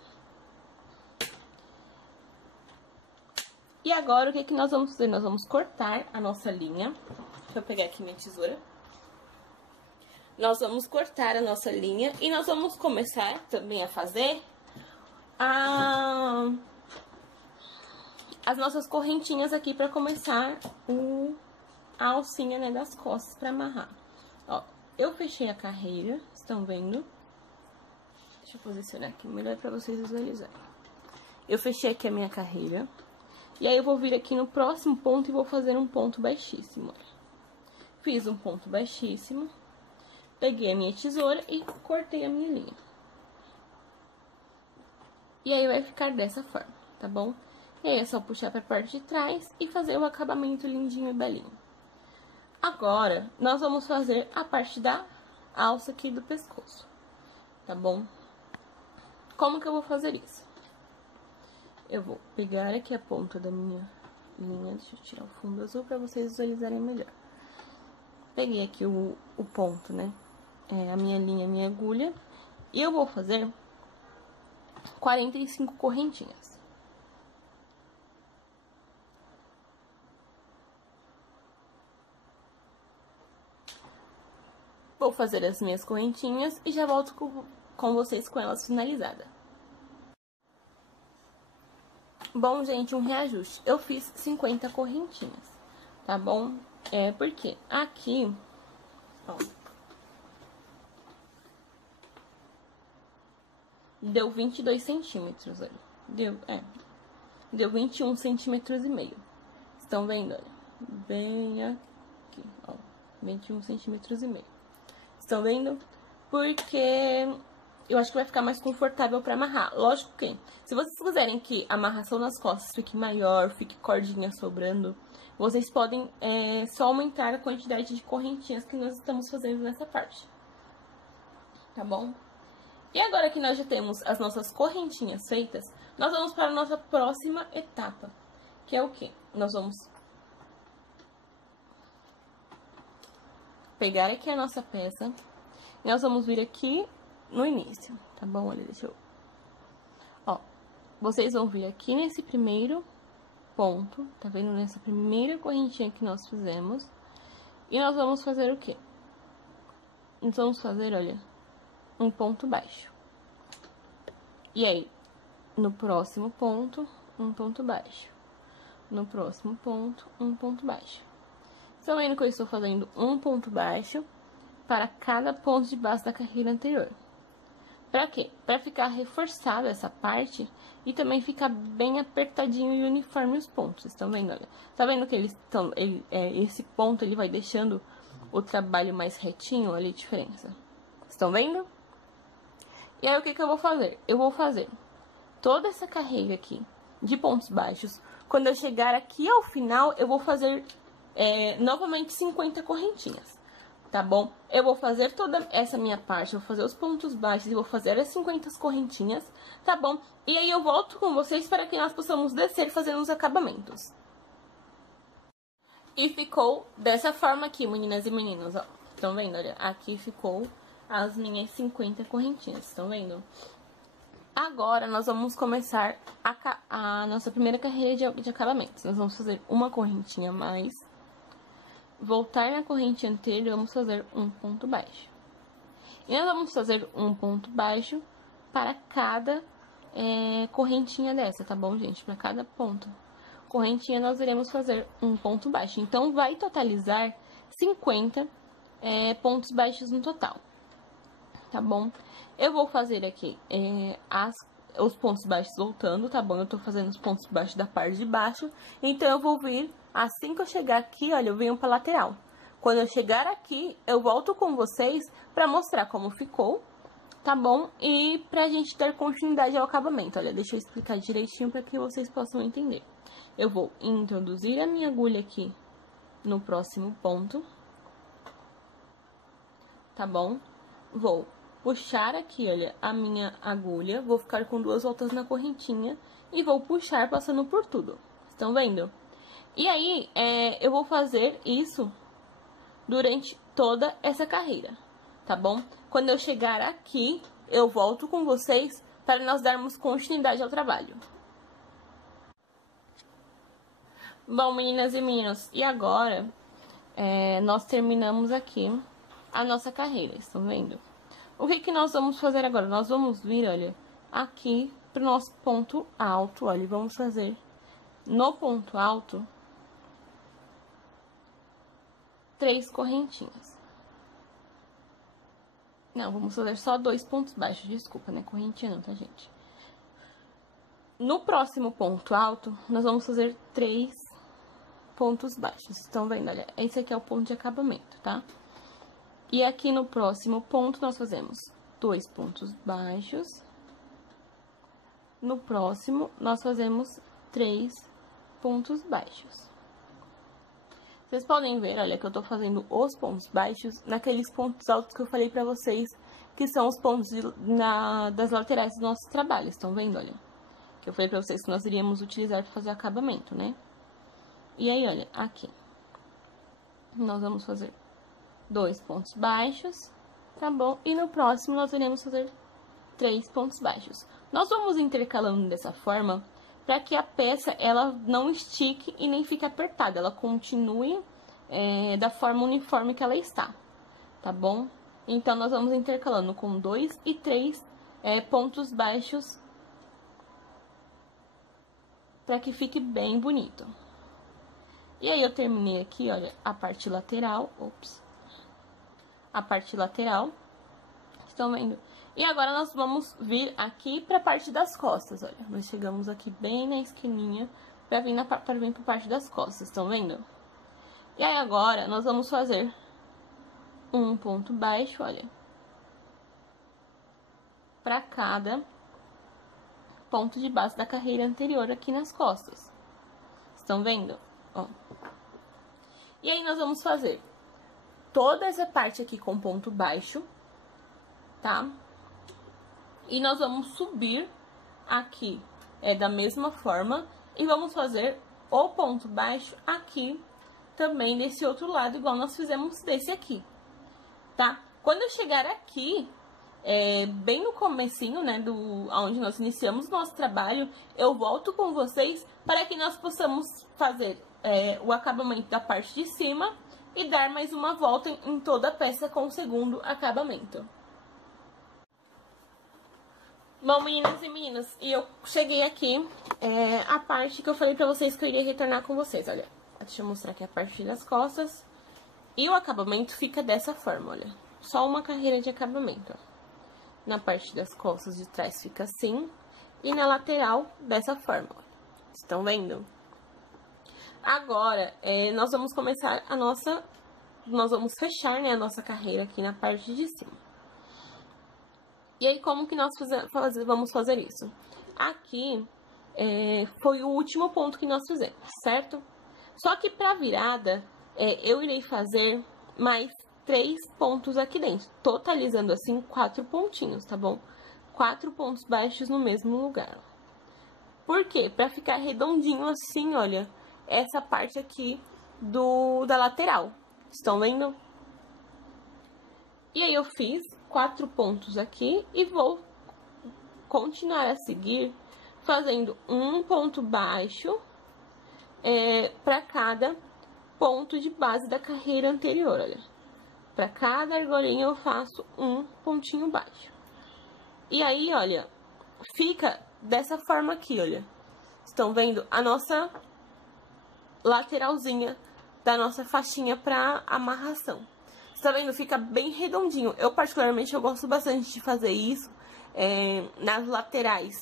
E agora, o que nós vamos fazer? Nós vamos cortar a nossa linha. Deixa eu pegar aqui minha tesoura. nós vamos cortar a nossa linha e nós vamos começar também a fazer as nossas correntinhas aqui pra começar a alcinha, né, das costas pra amarrar. Ó, eu fechei a carreira, estão vendo? Deixa eu posicionar aqui melhor pra vocês visualizarem. Eu fechei aqui a minha carreira. E aí, eu vou vir aqui no próximo ponto e vou fazer um ponto baixíssimo, olha. Fiz um ponto baixíssimo. Peguei a minha tesoura e cortei a minha linha. E aí, vai ficar dessa forma, tá bom? E aí, é só puxar pra parte de trás e fazer o acabamento lindinho e belinho. Agora, nós vamos fazer a parte da alça aqui do pescoço, tá bom? Como que eu vou fazer isso? Eu vou pegar aqui a ponta da minha linha, deixa eu tirar o fundo azul pra vocês visualizarem melhor. Peguei aqui o ponto, né? A minha linha, a minha agulha. E eu vou fazer 45 correntinhas. Vou fazer as minhas correntinhas e já volto com vocês com elas finalizadas. Bom, gente, um reajuste. Eu fiz 50 correntinhas, tá bom? Porque aqui, ó, deu 22 centímetros, olha. Deu 21 centímetros e meio. Estão vendo, olha? Bem aqui, ó, 21 centímetros e meio. Estão vendo? Porque eu acho que vai ficar mais confortável pra amarrar. Lógico que, se vocês quiserem que a amarração nas costas fique maior, fique cordinha sobrando, vocês podem só aumentar a quantidade de correntinhas que nós estamos fazendo nessa parte. Tá bom? E agora que nós já temos as nossas correntinhas feitas, nós vamos para a nossa próxima etapa, que é o quê? Nós vamos pegar aqui a nossa peça e nós vamos vir aqui no início, tá bom? Olha, deixa eu... Ó, vocês vão vir aqui nesse primeiro ponto, tá vendo? Nessa primeira correntinha que nós fizemos. E nós vamos fazer o quê? Nós vamos fazer, olha, um ponto baixo. E aí, no próximo ponto, um ponto baixo. No próximo ponto, um ponto baixo. Estão vendo que eu estou fazendo um ponto baixo para cada ponto de base da carreira anterior. Pra quê? Pra ficar reforçado essa parte e também ficar bem apertadinho e uniforme os pontos. Vocês estão vendo? Olha, tá vendo que esse ponto ele vai deixando o trabalho mais retinho? Olha a diferença. Estão vendo? E aí, o que que eu vou fazer? Eu vou fazer toda essa carreira aqui de pontos baixos. Quando eu chegar aqui ao final, eu vou fazer novamente 50 correntinhas. Tá bom? Eu vou fazer toda essa minha parte, vou fazer os pontos baixos e vou fazer as 50 correntinhas, tá bom? E aí eu volto com vocês para que nós possamos descer fazendo os acabamentos. E ficou dessa forma aqui, meninas e meninos, ó. Estão vendo? Olha, aqui ficou as minhas 50 correntinhas, estão vendo? Agora, nós vamos começar a nossa primeira carreira de acabamentos. Nós vamos fazer uma correntinha a mais. Voltar na corrente anterior, vamos fazer um ponto baixo. E nós vamos fazer um ponto baixo para cada correntinha dessa, tá bom, gente? Para cada ponto. Correntinha, nós iremos fazer um ponto baixo. Então, vai totalizar 50 pontos baixos no total, tá bom? Eu vou fazer aqui os pontos baixos voltando, tá bom? Eu tô fazendo os pontos baixos da parte de baixo. Então, eu vou vir... Assim que eu chegar aqui, olha, eu venho pra lateral. Quando eu chegar aqui, eu volto com vocês pra mostrar como ficou, tá bom? E pra gente ter continuidade ao acabamento. Olha, deixa eu explicar direitinho pra que vocês possam entender. Eu vou introduzir a minha agulha aqui no próximo ponto, tá bom? Vou puxar aqui, olha, a minha agulha, vou ficar com 2 voltas na correntinha e vou puxar passando por tudo. Estão vendo? E aí, eu vou fazer isso durante toda essa carreira, tá bom? Quando eu chegar aqui, eu volto com vocês para nós darmos continuidade ao trabalho. Bom, meninas e meninos, e agora, nós terminamos aqui a nossa carreira, estão vendo? O que que nós vamos fazer agora? Nós vamos vir, olha, aqui pro nosso ponto alto, olha, e vamos fazer no ponto alto 3 correntinhas. Não, vamos fazer só 2 pontos baixos, desculpa, né? Correntinha não, tá, gente? No próximo ponto alto, nós vamos fazer 3 pontos baixos. Estão vendo? Olha, esse aqui é o ponto de acabamento, tá? E aqui no próximo ponto, nós fazemos 2 pontos baixos. No próximo, nós fazemos 3 pontos baixos. Vocês podem ver, olha, que eu tô fazendo os pontos baixos naqueles pontos altos que eu falei pra vocês, que são os pontos das laterais dos nossos trabalhos, estão vendo, olha? Que eu falei pra vocês que nós iríamos utilizar pra fazer acabamento, né? E aí, olha, aqui, nós vamos fazer 2 pontos baixos, tá bom? E no próximo, nós iremos fazer 3 pontos baixos. Nós vamos intercalando dessa forma para que a peça, ela não estique e nem fique apertada. Ela continue da forma uniforme que ela está, tá bom? Então, nós vamos intercalando com 2 e 3 pontos baixos para que fique bem bonito. E aí, eu terminei aqui, olha, a parte lateral, a parte lateral, estão vendo? E agora, nós vamos vir aqui pra parte das costas, olha. Nós chegamos aqui bem na esquininha pra vir pra parte das costas, estão vendo? E aí, agora, nós vamos fazer um ponto baixo, olha, pra cada ponto de base da carreira anterior aqui nas costas. Estão vendo? Ó. E aí, nós vamos fazer toda essa parte aqui com ponto baixo, tá? E nós vamos subir aqui da mesma forma e vamos fazer o ponto baixo aqui também desse outro lado, igual nós fizemos desse aqui, tá? Quando eu chegar aqui, bem no comecinho, né, onde nós iniciamos o nosso trabalho, eu volto com vocês para que nós possamos fazer o acabamento da parte de cima e dar mais uma volta em toda a peça com o segundo acabamento. Bom, meninas e meninos, e eu cheguei aqui, a parte que eu falei pra vocês que eu iria retornar com vocês, olha. Deixa eu mostrar aqui a parte das costas. E o acabamento fica dessa forma, olha. Só uma carreira de acabamento, ó. Na parte das costas de trás fica assim, e na lateral dessa forma, olha. Estão vendo? Agora, nós vamos começar nós vamos fechar, né, a nossa carreira aqui na parte de cima. E aí, como que nós vamos fazer isso? Aqui foi o último ponto que nós fizemos, certo? Só que pra virada, eu irei fazer mais 3 pontos aqui dentro, totalizando assim 4 pontinhos, tá bom? 4 pontos baixos no mesmo lugar. Por quê? Pra ficar redondinho assim, olha, essa parte aqui da lateral. Estão vendo? E aí, eu fiz 4 pontos aqui e vou continuar a seguir fazendo um ponto baixo para cada ponto de base da carreira anterior, olha. Para cada argolinha eu faço um pontinho baixo. E aí, olha, fica dessa forma aqui, olha. Estão vendo? A nossa lateralzinha da nossa faixinha para amarração. Tá vendo? Fica bem redondinho. Eu, particularmente, eu gosto bastante de fazer isso nas laterais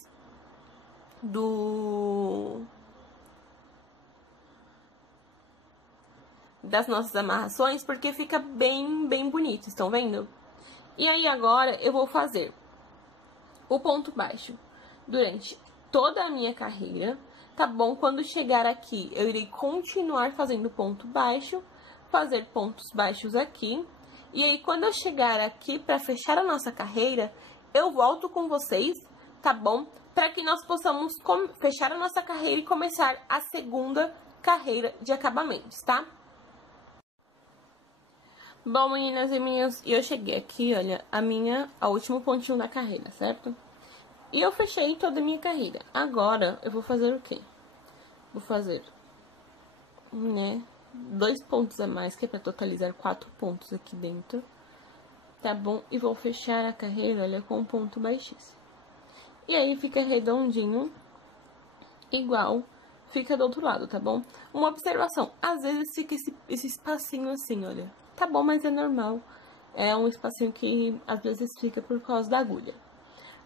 das nossas amarrações, porque fica bem bonito, estão vendo? E aí, agora, eu vou fazer o ponto baixo durante toda a minha carreira, tá bom? Quando chegar aqui, eu irei continuar fazendo ponto baixo, fazer pontos baixos aqui. E aí, quando eu chegar aqui para fechar a nossa carreira, eu volto com vocês, tá bom? Para que nós possamos fechar a nossa carreira e começar a segunda carreira de acabamentos, tá? Bom, meninas e meninos, eu cheguei aqui, olha, a último pontinho da carreira, certo? E eu fechei toda a minha carreira. Agora, eu vou fazer o quê? Vou fazer, né, 2 pontos a mais, que é pra totalizar 4 pontos aqui dentro. tá bom? E vou fechar a carreira, olha, com um ponto baixíssimo. E aí fica redondinho, igual fica do outro lado, tá bom? Uma observação, às vezes fica esse espacinho assim, olha. Tá bom, mas é normal. É um espacinho que às vezes fica por causa da agulha.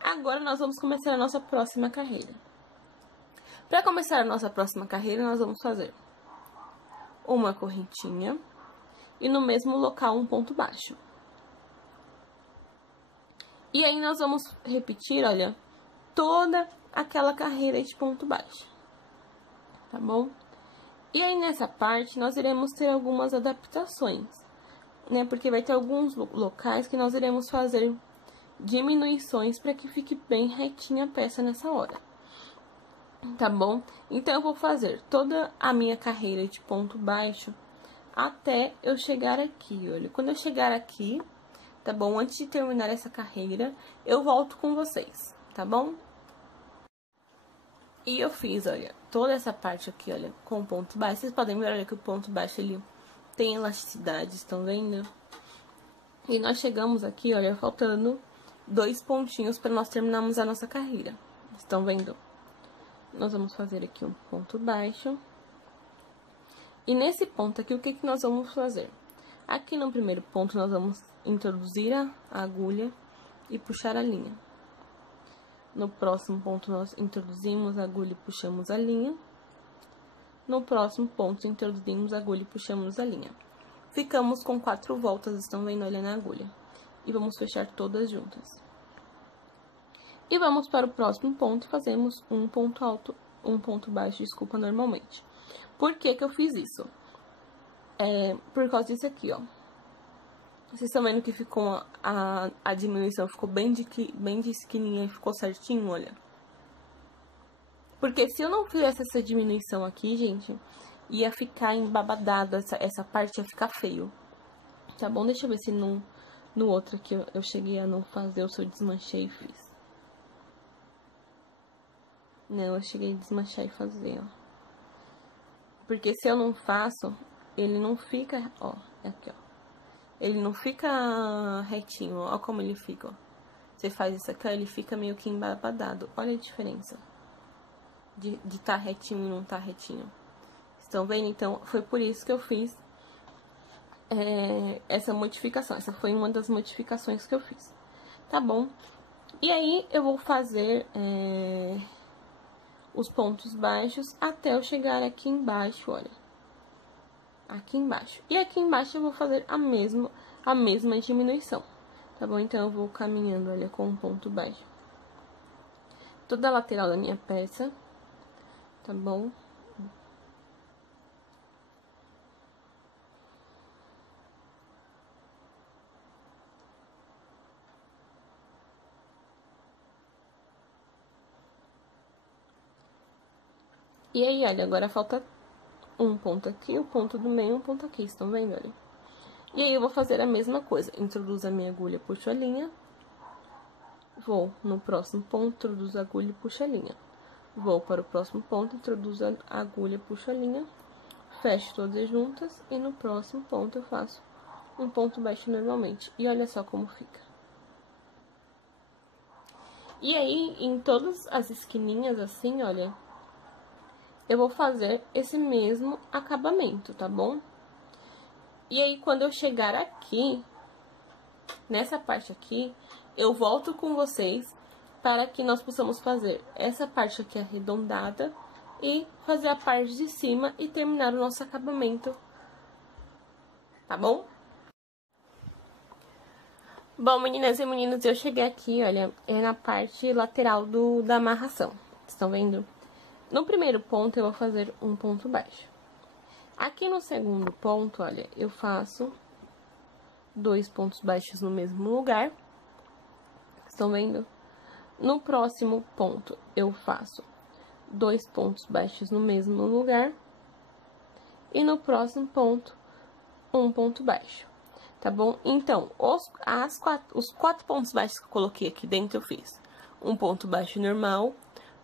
Agora nós vamos começar a nossa próxima carreira. Para começar a nossa próxima carreira, nós vamos fazer uma correntinha e no mesmo local um ponto baixo. E aí nós vamos repetir, olha, toda aquela carreira de ponto baixo, tá bom? E aí nessa parte nós iremos ter algumas adaptações, né? Porque vai ter alguns locais que nós iremos fazer diminuições para que fique bem retinha a peça nessa hora, tá bom? Então eu vou fazer toda a minha carreira de ponto baixo até eu chegar aqui, olha. Quando eu chegar aqui, tá bom? Antes de terminar essa carreira, eu volto com vocês, tá bom? E eu fiz, olha, toda essa parte aqui, olha, com ponto baixo. Vocês podem ver, olha, que o ponto baixo, ele tem elasticidade, estão vendo? E nós chegamos aqui, olha, faltando 2 pontinhos para nós terminarmos a nossa carreira. Estão vendo? Nós vamos fazer aqui um ponto baixo. E nesse ponto aqui, o que nós vamos fazer? Aqui no primeiro ponto, nós vamos introduzir a agulha e puxar a linha. No próximo ponto, nós introduzimos a agulha e puxamos a linha. No próximo ponto, introduzimos a agulha e puxamos a linha. Ficamos com 4 voltas, estão vendo, olha, na agulha. E vamos fechar todas juntas. E vamos para o próximo ponto e fazemos um ponto alto, um ponto baixo, desculpa, normalmente. Por que que eu fiz isso? Por causa disso aqui, ó. Vocês estão vendo que ficou a diminuição ficou bem de esquininha e ficou certinho, olha. Porque se eu não fizesse essa diminuição aqui, gente, ia ficar embabadado, essa parte ia ficar feio. Tá bom? Deixa eu ver se no outro aqui eu cheguei a não fazer, ou se eu desmanchei e fiz. Não, eu cheguei a desmanchar e fazer, ó. Porque se eu não faço, ele não fica, ó, aqui, ó. Ele não fica retinho, ó como ele fica, ó. Você faz isso aqui, ó, ele fica meio que embabadado. Olha a diferença de tá retinho e não tá retinho. Estão vendo? Então, foi por isso que eu fiz essa modificação. Essa foi uma das modificações que eu fiz. Tá bom? E aí, eu vou fazer os pontos baixos até eu chegar aqui embaixo, olha. Aqui embaixo. E aqui embaixo eu vou fazer a mesma diminuição, tá bom? Então, eu vou caminhando, olha, com um ponto baixo. Toda a lateral da minha peça, tá bom? E aí, olha, agora falta um ponto aqui, o ponto do meio, um ponto aqui, estão vendo, olha? E aí, eu vou fazer a mesma coisa. Introduzo a minha agulha, puxo a linha. Vou no próximo ponto, introduzo a agulha e puxo a linha. Vou para o próximo ponto, introduzo a agulha, puxo a linha. Fecho todas juntas e no próximo ponto eu faço um ponto baixo normalmente. E olha só como fica. E aí, em todas as esquininhas assim, olha, eu vou fazer esse mesmo acabamento, tá bom? E aí, quando eu chegar aqui, nessa parte aqui, eu volto com vocês para que nós possamos fazer essa parte aqui arredondada e fazer a parte de cima e terminar o nosso acabamento, tá bom? Bom, meninas e meninos, eu cheguei aqui, olha, na parte lateral da amarração, estão vendo? No primeiro ponto, eu vou fazer um ponto baixo. Aqui no segundo ponto, olha, eu faço 2 pontos baixos no mesmo lugar. Estão vendo? No próximo ponto, eu faço 2 pontos baixos no mesmo lugar. E no próximo ponto, um ponto baixo. Tá bom? Então, os 4 pontos baixos que eu coloquei aqui dentro, eu fiz um ponto baixo normal,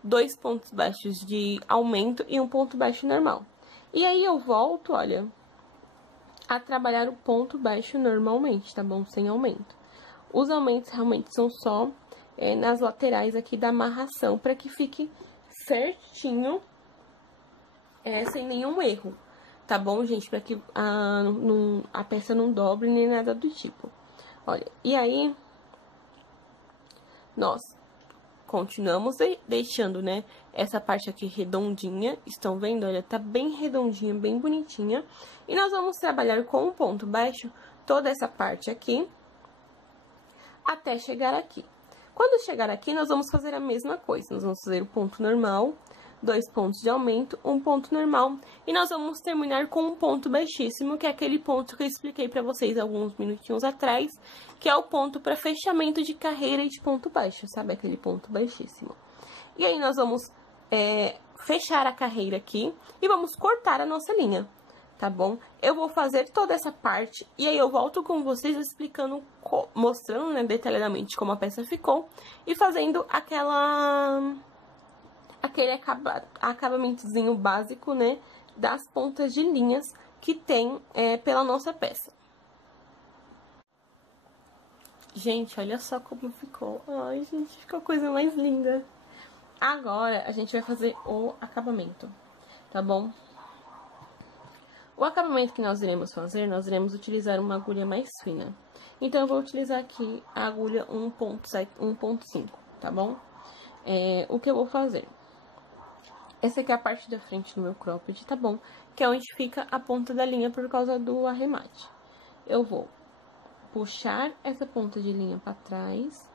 2 pontos baixos de aumento e um ponto baixo normal. E aí, eu volto, olha, a trabalhar o ponto baixo normalmente, tá bom? Sem aumento. Os aumentos realmente são só nas laterais aqui da amarração, para que fique certinho, sem nenhum erro, tá bom, gente? Para que a peça não dobre nem nada do tipo. Olha, e aí, nós continuamos deixando, né, essa parte aqui redondinha, estão vendo? Olha, tá bem redondinha, bem bonitinha. E nós vamos trabalhar com um ponto baixo toda essa parte aqui, até chegar aqui. Quando chegar aqui, nós vamos fazer a mesma coisa. Nós vamos fazer o ponto normal, 2 pontos de aumento, um ponto normal. E nós vamos terminar com um ponto baixíssimo, que é aquele ponto que eu expliquei pra vocês alguns minutinhos atrás, que é o ponto para fechamento de carreira e de ponto baixo, sabe? Aquele ponto baixíssimo. E aí, nós vamos fechar a carreira aqui e vamos cortar a nossa linha, tá bom? Eu vou fazer toda essa parte e aí eu volto com vocês explicando, mostrando, né, detalhadamente como a peça ficou e fazendo aquele acabamentozinho básico, né, das pontas de linhas que tem pela nossa peça. Gente, olha só como ficou. Ai, gente, ficou a coisa mais linda. Agora, a gente vai fazer o acabamento, tá bom? O acabamento que nós iremos fazer, nós iremos utilizar uma agulha mais fina. Então, eu vou utilizar aqui a agulha 1.5, tá bom? O que eu vou fazer? Essa aqui é a parte da frente do meu cropped, tá bom? Que é onde fica a ponta da linha por causa do arremate. Eu vou puxar essa ponta de linha pra trás.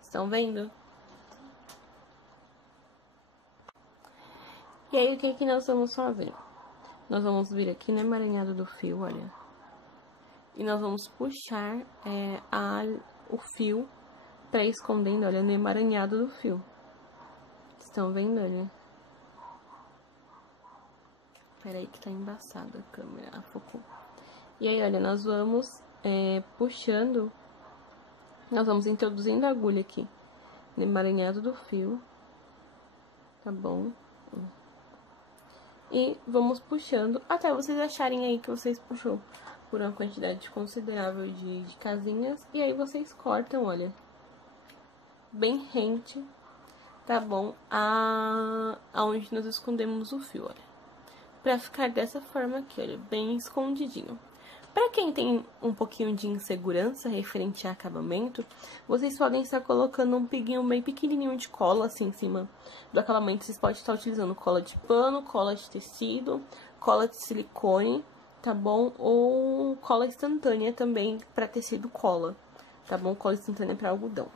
Estão vendo? E aí, o que que nós vamos fazer? Nós vamos vir aqui no emaranhado do fio, olha. E nós vamos puxar o fio pra ir escondendo, olha, no emaranhado do fio. Estão vendo, olha? Peraí que tá embaçada a câmera, focou. E aí, olha, nós vamos puxando, nós vamos introduzindo a agulha aqui no emaranhado do fio, tá bom? E vamos puxando até vocês acharem aí que vocês puxou por uma quantidade considerável de casinhas. E aí vocês cortam, olha, bem rente, tá bom? Aonde nós escondemos o fio, olha. Pra ficar dessa forma aqui, olha, bem escondidinho. Pra quem tem um pouquinho de insegurança referente a acabamento, vocês podem estar colocando um piguinho bem pequenininho de cola, assim, em cima do acabamento. Vocês podem estar utilizando cola de pano, cola de tecido, cola de silicone, tá bom? Ou cola instantânea também pra tecido cola, tá bom? Cola instantânea pra algodão.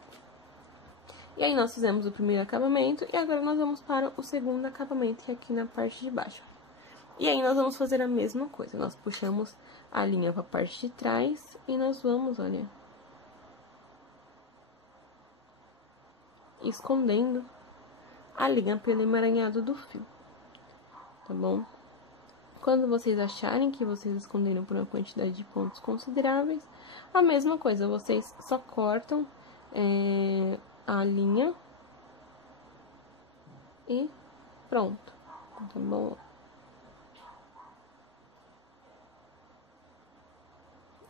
E aí, nós fizemos o primeiro acabamento e agora nós vamos para o segundo acabamento, que é aqui na parte de baixo. E aí, nós vamos fazer a mesma coisa. Nós puxamos a linha pra parte de trás e nós vamos, olha, escondendo a linha pelo emaranhado do fio, tá bom? Quando vocês acharem que vocês esconderam por uma quantidade de pontos consideráveis, a mesma coisa, vocês só cortam a linha e pronto, tá bom?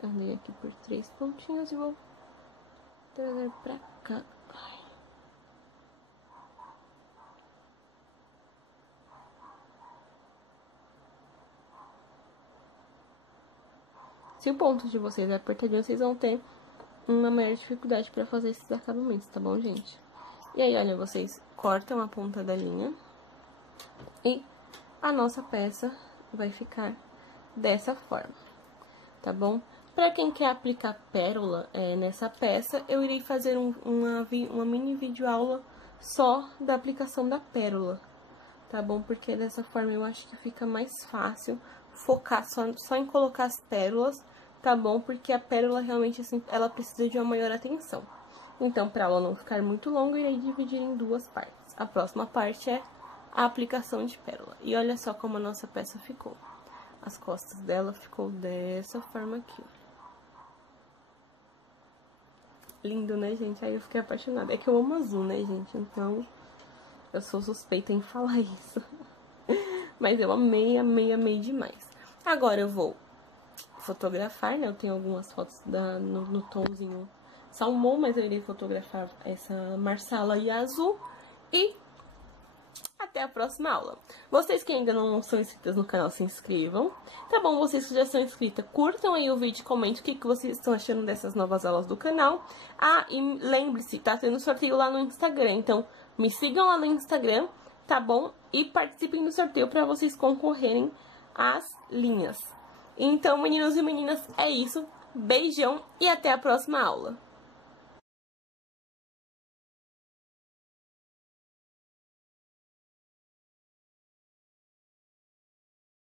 Andei aqui por 3 pontinhos e vou trazer pra cá. Ai. Se o ponto de vocês é apertadinho, vocês vão ter uma maior dificuldade pra fazer esses acabamentos, tá bom, gente? E aí, olha, vocês cortam a ponta da linha e a nossa peça vai ficar dessa forma, tá bom? Pra quem quer aplicar pérola nessa peça, eu irei fazer uma mini videoaula só da aplicação da pérola, tá bom? Porque dessa forma eu acho que fica mais fácil focar só em colocar as pérolas, tá bom? Porque a pérola realmente, assim, ela precisa de uma maior atenção. Então, pra ela não ficar muito longa, eu irei dividir em 2 partes. A próxima parte é a aplicação de pérola. E olha só como a nossa peça ficou. As costas dela ficou dessa forma aqui, ó. Lindo, né, gente? Aí eu fiquei apaixonada. É que eu amo azul, né, gente? Então, eu sou suspeita em falar isso. Mas eu amei, amei, amei demais. Agora eu vou fotografar, né? Eu tenho algumas fotos no tomzinho salmão, mas eu irei fotografar essa marsala e azul. E até a próxima aula. Vocês que ainda não são inscritas no canal, se inscrevam. Tá bom? Vocês que já são inscritas, curtam aí o vídeo e comentem o que vocês estão achando dessas novas aulas do canal. Ah, e lembre-se, tá tendo sorteio lá no Instagram. Então, me sigam lá no Instagram, tá bom? E participem do sorteio para vocês concorrerem às linhas. Então, meninos e meninas, é isso. Beijão e até a próxima aula.